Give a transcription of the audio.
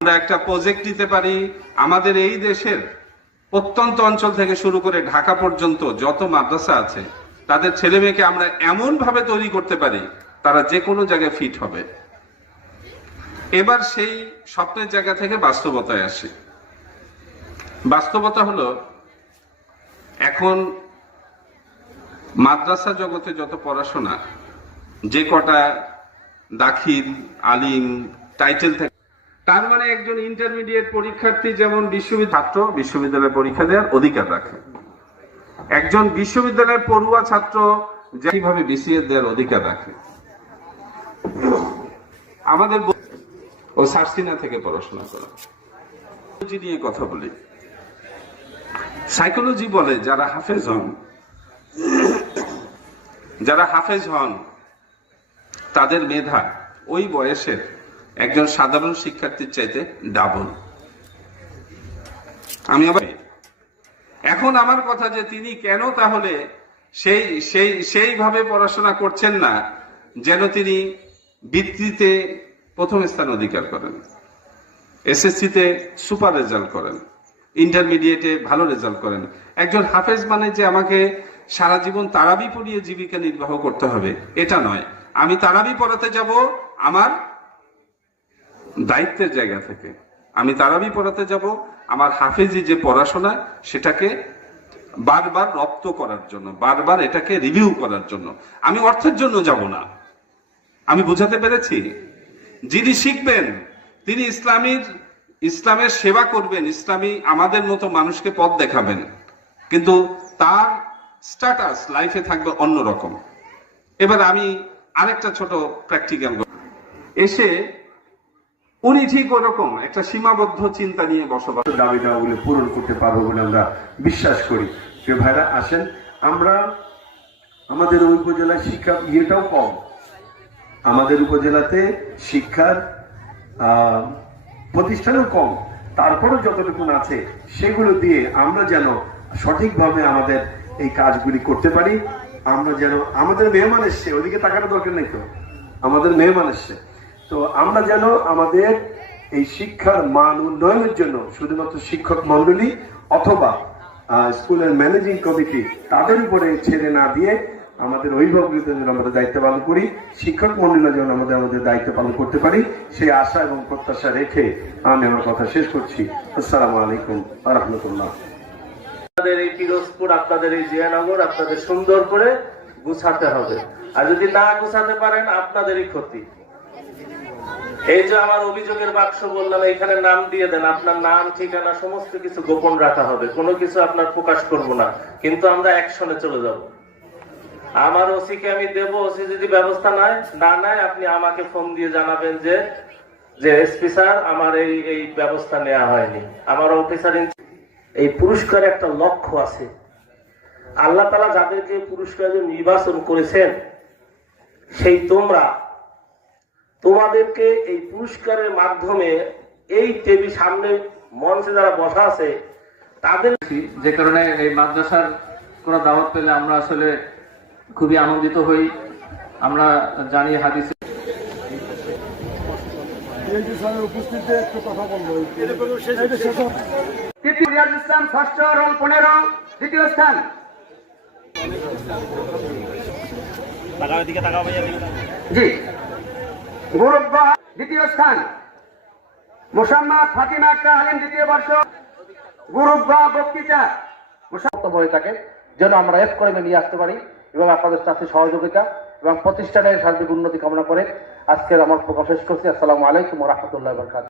আমরা একটা প্রজেক্ট দিতে পারি আমাদের এই দেশের প্রত্যন্ত অঞ্চল থেকে শুরু করে ঢাকা পর্যন্ত যত মাদ্রাসা আছে তাদের ছেলে মেয়েকে আমরা এমন ভাবে তৈরি করতে পারি তারা যে কোনো জায়গায় ফিট হবে। এবার সেই স্বপ্নের জায়গা থেকে বাস্তবতায় আসে। বাস্তবতা হলো এখন মাদ্রাসা জগতে যত পড়াশোনা, যে কটা দাখিল আলিম টাইটেল থেকে, তার মানে একজন ইন্টারমিডিয়েট পরীক্ষার্থী যেমন ছাত্র বিশ্ববিদ্যালয়ের পরীক্ষা দেওয়ার অধিকার রাখে, একজন বিশ্ববিদ্যালয়ের পড়ুয়া ছাত্র যেভাবে বিসিএস দেওয়ার অধিকার রাখে। আমাদের ও সার্সিনা থেকে পড়াশোনা করা নিয়ে কথা বলি। সাইকোলজি বলে যারা হাফেজ হন তাদের মেধা ওই বয়সের একজন সাধারণ শিক্ষার্থীর চাইতে ডাবল। আমি আবার এখন আমার কথা যে তিনি কেন তাহলে সেইভাবে পড়াশোনা করছেন না যেন তিনি বৃত্তিতে প্রথম স্থান অধিকার করেন, এসএসসিতে সুপার রেজাল্ট করেন, ইন্টারমিডিয়েটে ভালো রেজাল্ট করেন। একজন হাফেজ মানে যে আমাকে সারা জীবন তারাবি পড়িয়ে জীবিকা নির্বাহ করতে হবে এটা নয়। আমি তারাবি পড়াতে যাব আমার দায়িত্বের জায়গা থেকে, আমি তারাবি পড়াতে যাব আমার হাফেজি যে পড়াশোনা সেটাকে বারবার রপ্ত করার জন্য, বারবার এটাকে রিভিউ করার জন্য। আমি অর্থের জন্য যাব না। আমি বুঝাতে পেরেছি? যিনি শিখবেন তিনি ইসলামের সেবা করবেন, ইসলামী আমাদের মতো মানুষকে পথ দেখাবেন, কিন্তু তার স্ট্যাটাস লাইফে থাকবে অন্যরকম। এবার আমি আরেকটা ছোট প্র্যাকটিক্যাল এসে উনি ঠিক ওরকম একটা সীমাবদ্ধ চিন্তা নিয়ে বসবাস, দাবি দাওয়াগুলো পূরণ করতে পারবো বলে আমরা বিশ্বাস করি। প্রিয় ভাইরা আসেন, আমরা আমাদের উপজেলায় শিক্ষা ইয়েটাও কম, আমাদের উপজেলাতে শিক্ষার প্রতিষ্ঠানও কম, তারপরেও যতটুকু আছে সেগুলো দিয়ে আমরা যেন সঠিকভাবে আমাদের এই কাজগুলি করতে পারি। আমরা যেন আমাদের মেহমান এসছে, ওদিকে তাকানোর দরকার নেই তো, আমাদের মেহমান এসছে, তো আমরা যেন আমাদের এই শিক্ষার মান উন্নয়নের জন্য শুধুমাত্র শিক্ষক মন্ডলী অথবা স্কুলের ম্যানেজিং কমিটি তাদের উপরে ছেড়ে না দিয়ে আমাদের অভিভাবকদের যেন আমরা দায়িত্ব পালন করি, শিক্ষক মন্ডলীরা যেন আমাদের দায়িত্ব পালন করতে পারি, সেই আশা এবং প্রত্যাশা রেখে আমি আমার কথা শেষ করছি। আসসালামু আলাইকুম ওয়া রাহমাতুল্লাহ। আপনাদের এই পিরোজপুর, আপনাদের এই জিয়ানগর আপনাদের সুন্দর করে গুছাতে হবে, আর যদি না গুছাতে পারেন আপনাদেরই ক্ষতি। এই যে আমার অভিযোগের বাক্স বললাম, এখানে নাম দিয়ে দেন, আপনার নাম ঠিকানা সমস্ত কিছু গোপন রাখা হবে, কোনো কিছু আপনার প্রকাশ করব না, কিন্তু আমরা অ্যাকশনে চলে যাব। আমার ওসিকে আমি দেব, ওসি যদি ব্যবস্থা না নেয় আপনি আমাকে ফোন দিয়ে জানাবেন যে এসপি স্যার আমার এই ব্যবস্থা নেওয়া হয়নি। আমার অফিসার এই পুরস্কারে একটা লক্ষ্য আছে। আল্লাহ তাআলা যাদেরকে পুরস্কার নির্বাচন করেছেন সেই তোমাদেরকে এই পুরস্কারের মাধ্যমে এই টেবিল সামনে মঞ্চে যারা বসা আছে তাদের, যে কারণে এই মাদ্রাসার কোনো দাওয়াত পেলে আমরা আসলে খুবই আনন্দিত হই। আমরা জানি হাদিসে উপস্থিতিতে একটু কথা বলবো। ইসলাম ষষ্ঠ রোল 15, দ্বিতীয় স্থান। জি, গ্রুপ গ দ্বিতীয় স্থান মোসাম্মদ ফাতিমা আক্তার আলিম, দ্বিতীয় বর্ষ, গ্রুপ গ বক্তৃতা বক্তব্য হয়ে থাকে, যেন আমরা এফ করে নিয়ে আসতে পারি এবং আপনাদের সাথে সহযোগিতা এবং প্রতিষ্ঠানের সার্বিক উন্নতি কামনা করে আজকের আমার প্রকাশ শেষ করছি। আসসালামু আলাইকুম ওয়া রাহমাতুল্লাহি ওয়া বারাকাতুহু।